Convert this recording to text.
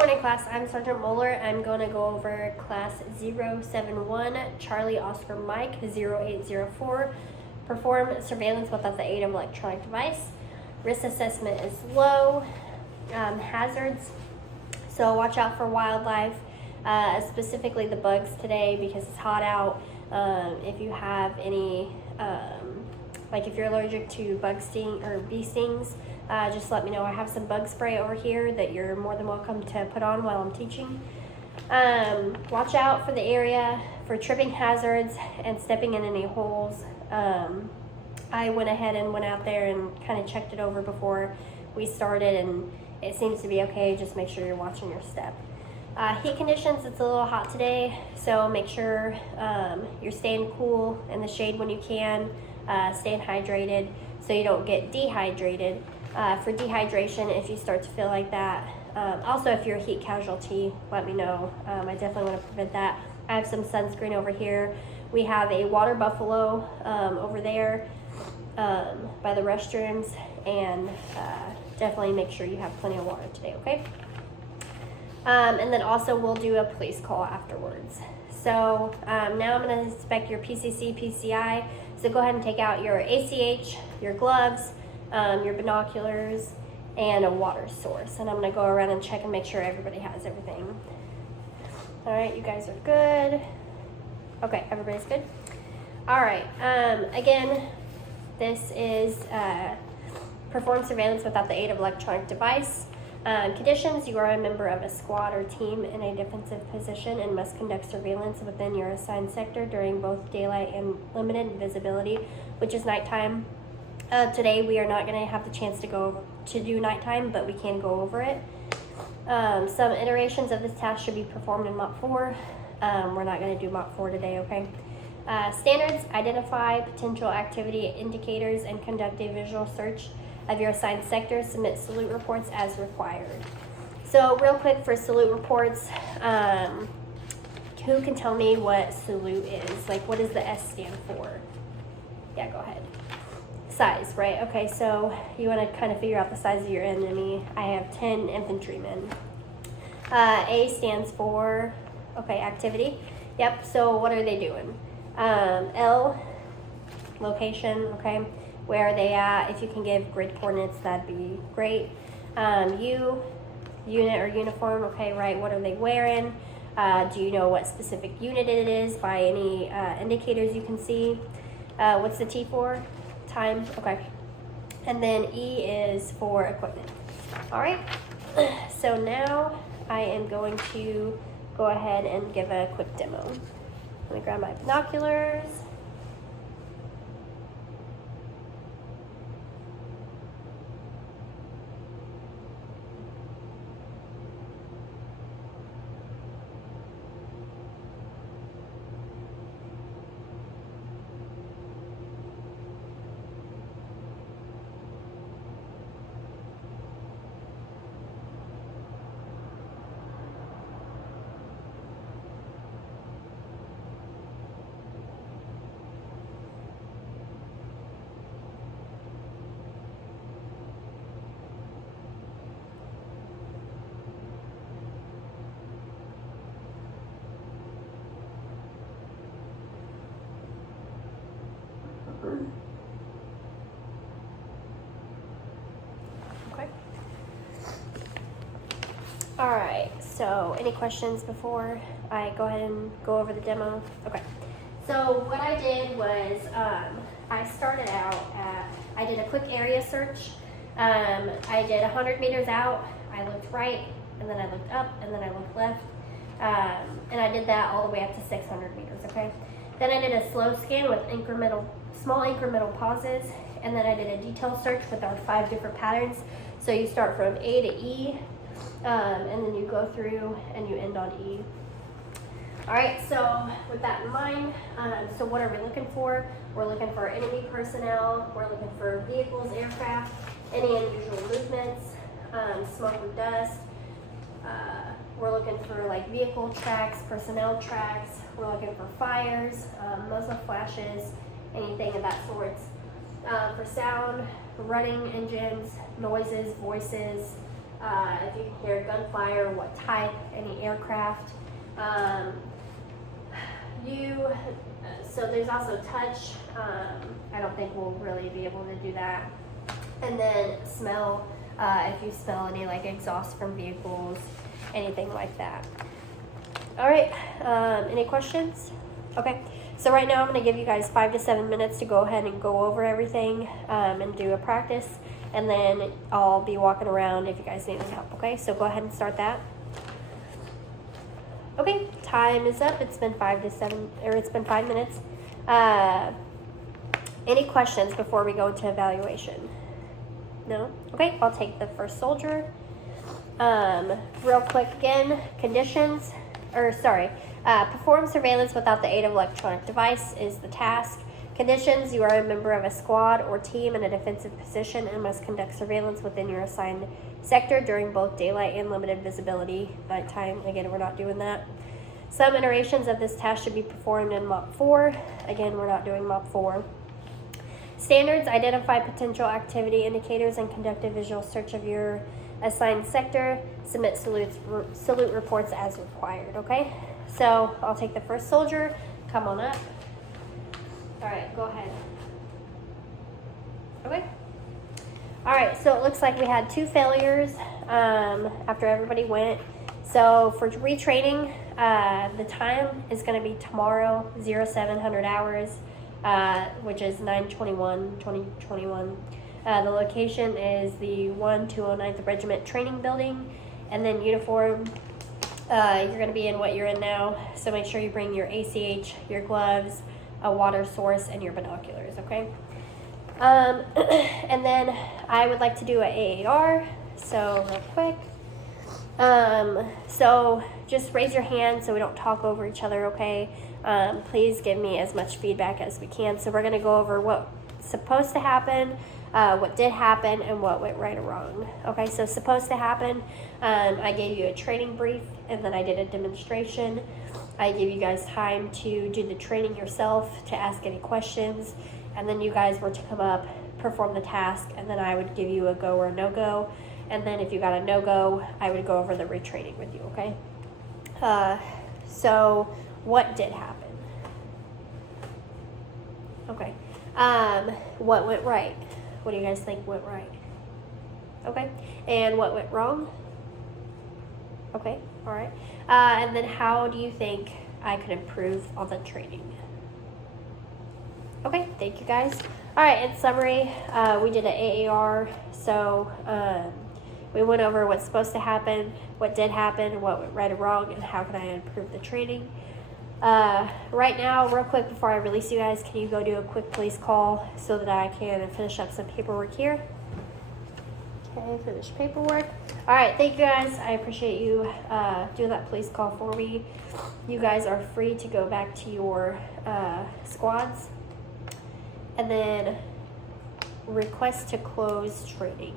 morning, class. I'm Sergeant Mohler. I'm going to go over class 071, Charlie Oscar Mike 0804. Perform surveillance without the aid of electronic device. Risk assessment is low. Hazards. So watch out for wildlife, specifically the bugs today because it's hot out. If you have any, like if you're allergic to bug sting or bee stings, just let me know. I have some bug spray over here that you're more than welcome to put on while I'm teaching. Watch out for the area for tripping hazards and stepping in any holes. I went ahead and went out there and kind of checked it over before we started, and it seems to be okay. Just make sure you're watching your step. Heat conditions, it's a little hot today, so make sure you're staying cool in the shade when you can, staying hydrated so you don't get dehydrated. For dehydration, if you start to feel like that, also if you're a heat casualty, let me know. I definitely want to prevent that. I have some sunscreen over here. We have a water buffalo over there by the restrooms, and definitely make sure you have plenty of water today, okay? And then also we'll do a police call afterwards. So now I'm going to inspect your PCC, PCI. So go ahead and take out your ACH, your gloves, your binoculars, and a water source. And I'm going to go around and check and make sure everybody has everything. All right, you guys are good. Okay, everybody's good. All right, again, this is perform surveillance without the aid of electronic device. Conditions: you are a member of a squad or team in a defensive position and must conduct surveillance within your assigned sector during both daylight and limited visibility, which is nighttime. Today we are not going to have the chance to do nighttime, but we can go over it. Some iterations of this task should be performed in Mach 4. We're not going to do Mach 4 today, okay? Standards: identify potential activity indicators and conduct a visual search of your assigned sector. Submit salute reports as required. So real quick for salute reports, who can tell me what salute is? Like, what does the S stand for? Yeah, go ahead. Size, right? Okay, so you want to kind of figure out the size of your enemy. I have 10 infantrymen. A stands for, okay, activity. Yep, so what are they doing? L, location, okay. Where are they at? If you can give grid coordinates, that'd be great. U, unit or uniform, okay, right, what are they wearing? Do you know what specific unit it is by any indicators you can see? What's the T for? Time, okay. And then E is for equipment. All right, so now I am going to go ahead and give a quick demo. I'm gonna grab my binoculars. Okay. All right, so any questions before I go ahead and go over the demo? Okay, so what I did was I started out I did a quick area search. I did 100 meters out. I looked right, and then I looked up, and then I looked left. And I did that all the way up to 600 meters, okay? Then I did a slow scan with small incremental pauses, and then I did a detailed search with our 5 different patterns. So you start from A to E, and then you go through and you end on E. All right, so with that in mind, so what are we looking for? We're looking for enemy personnel, we're looking for vehicles, aircraft, any unusual movements, smoke or dust. We're looking for like vehicle tracks, personnel tracks. We're looking for fires, muzzle flashes, anything of that sort. For sound, running engines, noises, voices, if you can hear gunfire, what type, any aircraft. So there's also touch. I don't think we'll really be able to do that. And then smell, if you smell any like exhaust from vehicles, anything like that. All right, any questions? Okay, so right now I'm gonna give you guys 5 to 7 minutes to go ahead and go over everything and do a practice, and then I'll be walking around if you guys need any help, okay? So go ahead and start that. Okay, time is up. It's been 5 minutes. Any questions before we go into evaluation? No? Okay, I'll take the first soldier. Real quick again, conditions, perform surveillance without the aid of electronic device is the task. Conditions, you are a member of a squad or team in a defensive position and must conduct surveillance within your assigned sector during both daylight and limited visibility. Nighttime, again, we're not doing that. Some iterations of this task should be performed in MOP 4. Again, we're not doing MOP 4. Standards, identify potential activity indicators and conduct a visual search of your assigned sector. Submit salute reports as required, okay? So I'll take the first soldier. Come on up. All right, go ahead. Okay. All right, so it looks like we had 2 failures after everybody went. So for retraining, the time is going to be tomorrow, 0700 hours, which is 9/21/2021. The location is the 1209th Regiment Training Building, and then uniform, you're going to be in what you're in now, so make sure you bring your ACH, your gloves, a water source, and your binoculars, okay? And then I would like to do an AAR, so real quick. So just raise your hand so we don't talk over each other, okay? Please give me as much feedback as we can. So we're going to go over what's supposed to happen, what did happen, and what went right or wrong. Okay, so supposed to happen, I gave you a training brief, and then I did a demonstration. I gave you guys time to do the training yourself, to ask any questions, and then you guys were to come up, perform the task, and then I would give you a go or a no-go. And then if you got a no-go, I would go over the retraining with you, okay? So what did happen? Okay. What went right? What do you guys think went right? Okay. And what went wrong? Okay, all right. And then how do you think I could improve on the training? Okay, thank you guys. All right, in summary, we did an AAR, so we went over what's supposed to happen, what did happen, what went right or wrong, and how can I improve the training. Right now, real quick before I release you guys, can you go do a quick police call so that I can finish up some paperwork here? Okay, finish paperwork. All right, thank you guys. I appreciate you doing that police call for me. You guys are free to go back to your squads. And then request to close training.